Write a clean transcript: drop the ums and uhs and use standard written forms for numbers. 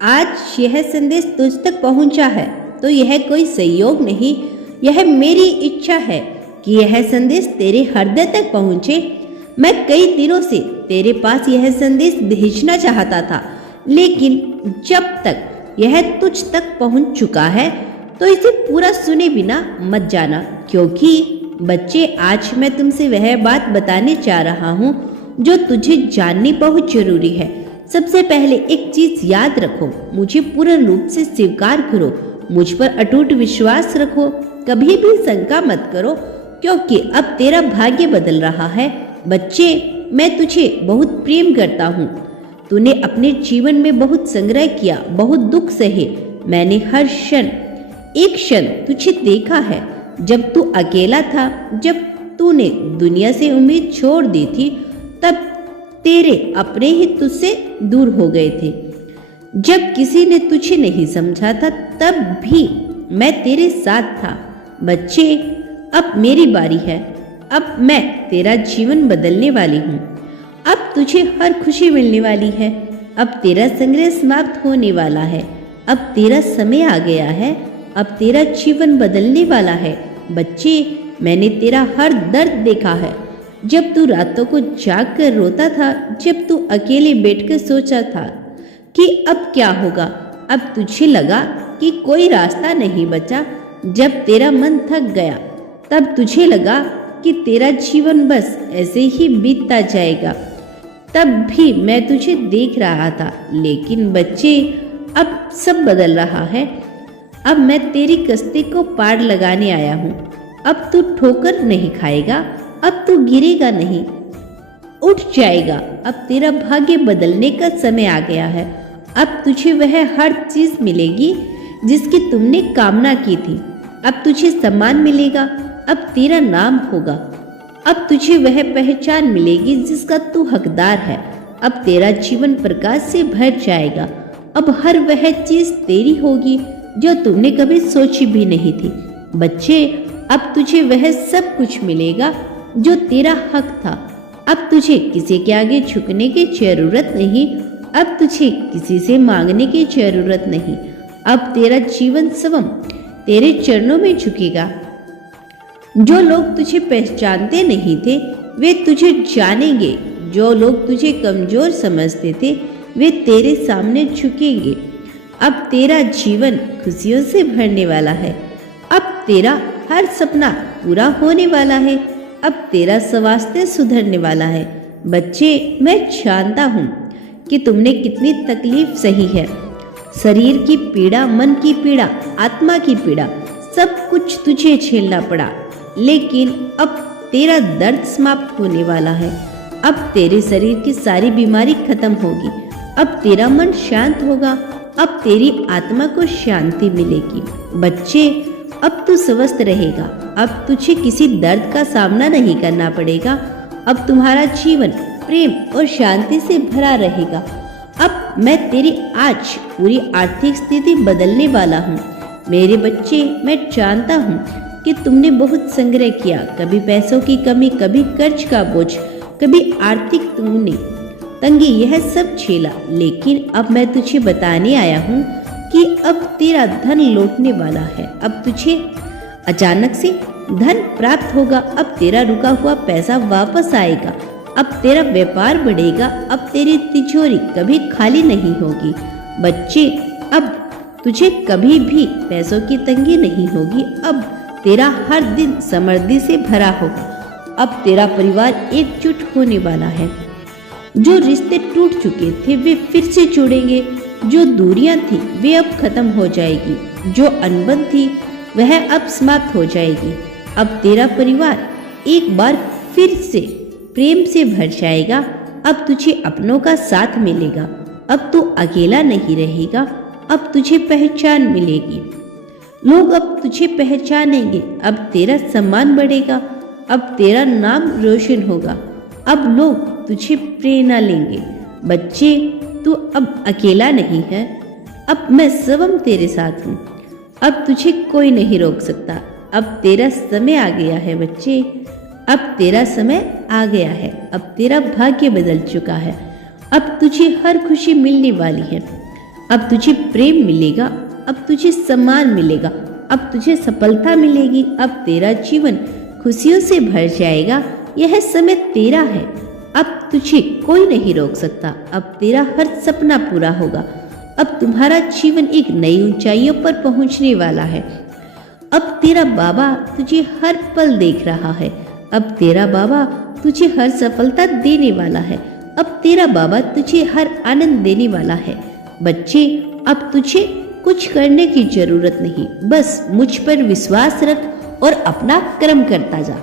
आज यह संदेश तुझ तक पहुंचा है तो यह कोई संयोग नहीं, यह मेरी इच्छा है कि यह संदेश तेरे हृदय तक पहुंचे। मैं कई दिनों से तेरे पास यह संदेश भेजना चाहता था, लेकिन जब तक यह तुझ तक पहुंच चुका है तो इसे पूरा सुने बिना मत जाना, क्योंकि बच्चे आज मैं तुमसे वह बात बताने जा रहा हूँ जो तुझे जाननी बहुत जरूरी है। सबसे पहले एक चीज याद रखो, मुझे पूर्ण रूप से स्वीकार करो, मुझ पर अटूट विश्वास रखो, कभी भी शंका मत करो, क्योंकि अब तेरा भाग्य बदल रहा है। बच्चे, मैं तुझे बहुत प्रेम करता हूँ। तूने अपने जीवन में बहुत संग्रह किया, बहुत दुख सहे। मैंने हर क्षण एक क्षण तुझे देखा है, जब तू अकेला था, जब तूने दुनिया से उम्मीद छोड़ दी थी, तब तेरे अपने ही तुझसे दूर हो गए थे। जब किसी ने तुझे नहीं समझा था, तब भी मैं तेरे साथ था। बच्चे, अब मेरी बारी है। अब मैं तेरा जीवन बदलने वाली हूँ। अब तुझे हर खुशी मिलने वाली है। अब तेरा संग्रह समाप्त होने वाला है। अब तेरा समय आ गया है। अब तेरा जीवन बदलने वाला है। बच्चे, मैंने तेरा हर दर्द देखा है। जब तू रातों को जाग कर रोता था, जब तू अकेले बैठकर सोचा था कि अब क्या होगा, अब तुझे लगा कि कोई रास्ता नहीं बचा। जब तेरा मन थक गया, तब तुझे लगा कि तेरा जीवन बस ऐसे ही बीतता जाएगा। तब भी मैं तुझे देख रहा था, लेकिन बच्चे, अब सब बदल रहा है। अब मैं तेरी कश्ती को पार लगाने आया हूँ। अब तू ठोकर नहीं खाएगा, अब तू गिरेगा नहीं, उठ जाएगा। अब तेरा भाग्य बदलने का समय आ गया है। अब तुझे वह हर चीज मिलेगी जिसकी तुमने कामना की थी। अब तुझे सम्मान मिलेगा। अब तेरा नाम होगा। अब तुझे वह पहचान मिलेगी जिसका तू हकदार है। अब तेरा जीवन प्रकाश से भर जाएगा। अब हर वह चीज तेरी होगी जो तुमने कभी सोची भी नहीं थी। बच्चे, अब तुझे वह सब कुछ मिलेगा जो तेरा हक था। अब तुझे किसी के आगे झुकने की जरूरत नहीं। अब तुझे किसी से मांगने की जरूरत नहीं। अब तेरा जीवन स्वयं तेरे चरणों में झुकेगा। जो लोग तुझे पहचानते नहीं थे, वे तुझे जानेंगे। जो लोग तुझे कमजोर समझते थे, वे तेरे सामने झुकेंगे। अब तेरा जीवन खुशियों से भरने वाला है। अब तेरा हर सपना पूरा होने वाला है। अब तेरा स्वास्थ्य सुधरने वाला है। बच्चे, मैं जानता हूँ कि तुमने कितनी तकलीफ सही है। शरीर की पीड़ा, मन की पीड़ा, आत्मा की पीड़ा, सब कुछ तुझे झेलना पड़ा, लेकिन अब तेरा दर्द समाप्त होने वाला है। अब तेरे शरीर की सारी बीमारी खत्म होगी। अब तेरा मन शांत होगा। अब तेरी आत्मा को शांति मिलेगी। बच्चे, अब तू स्वस्थ रहेगा। अब तुझे किसी दर्द का सामना नहीं करना पड़ेगा। अब तुम्हारा जीवन प्रेम और शांति से भरा रहेगा। अब मैं तेरी आज पूरी आर्थिक स्थिति बदलने वाला हूँ। मेरे बच्चे, मैं जानता हूँ कि तुमने बहुत संग्रह किया, कभी पैसों की कमी, कभी कर्ज का बोझ, कभी आर्थिक तुमने तंगी, यह सब झेला, लेकिन अब मैं तुझे बताने आया हूँ कि अब तेरा धन लौटने वाला है। अब तुझे अचानक से धन प्राप्त होगा। अब तेरा रुका हुआ पैसा वापस आएगा। अब तेरा व्यापार बढ़ेगा। अब तेरी तिजोरी कभी खाली नहीं होगी। बच्चे, अब तुझे कभी भी पैसों की तंगी नहीं होगी। अब तेरा हर दिन समृद्धि से भरा होगा। अब तेरा परिवार एकजुट होने वाला है। जो रिश्ते टूट चुके थे वे फिर से जुड़ेंगे। जो दूरियां थी वे अब खत्म हो जाएगी। जो अनबन थी वह अब समाप्त हो जाएगी। अब तेरा परिवार एक बार फिर से प्रेम से भर जाएगा। अब तुझे अपनों का साथ मिलेगा। अब तू अकेला नहीं रहेगा। अब तुझे पहचान मिलेगी। लोग अब तुझे पहचानेंगे। अब तेरा सम्मान बढ़ेगा। अब तेरा नाम रोशन होगा। अब लोग तुझे प्रेरणा लेंगे। बच्चे, तू अब अकेला नहीं है। अब मैं स्वयं तेरे साथ हूँ। अब तुझे कोई नहीं रोक सकता। अब तेरा समय आ गया है बच्चे। अब तेरा समय आ गया है। अब तेरा भाग्य बदल चुका है। अब तुझे हर खुशी मिलने वाली है। अब तुझे प्रेम मिलेगा, अब तुझे सम्मान मिलेगा, अब तुझे सफलता मिलेगी, अब तेरा जीवन खुशियों से भर जाएगा। यह समय तेरा है, अब तुझे कोई नहीं रोक सकता। अब तेरा हर सपना पूरा होगा। अब तुम्हारा जीवन एक नई ऊंचाइयों पर पहुंचने वाला है। अब तेरा बाबा तुझे हर पल देख रहा है। अब तेरा बाबा तुझे हर सफलता देने वाला है। अब तेरा बाबा तुझे हर आनंद देने वाला है। बच्चे, अब तुझे कुछ करने की जरूरत नहीं, बस मुझ पर विश्वास रख और अपना कर्म करता जा।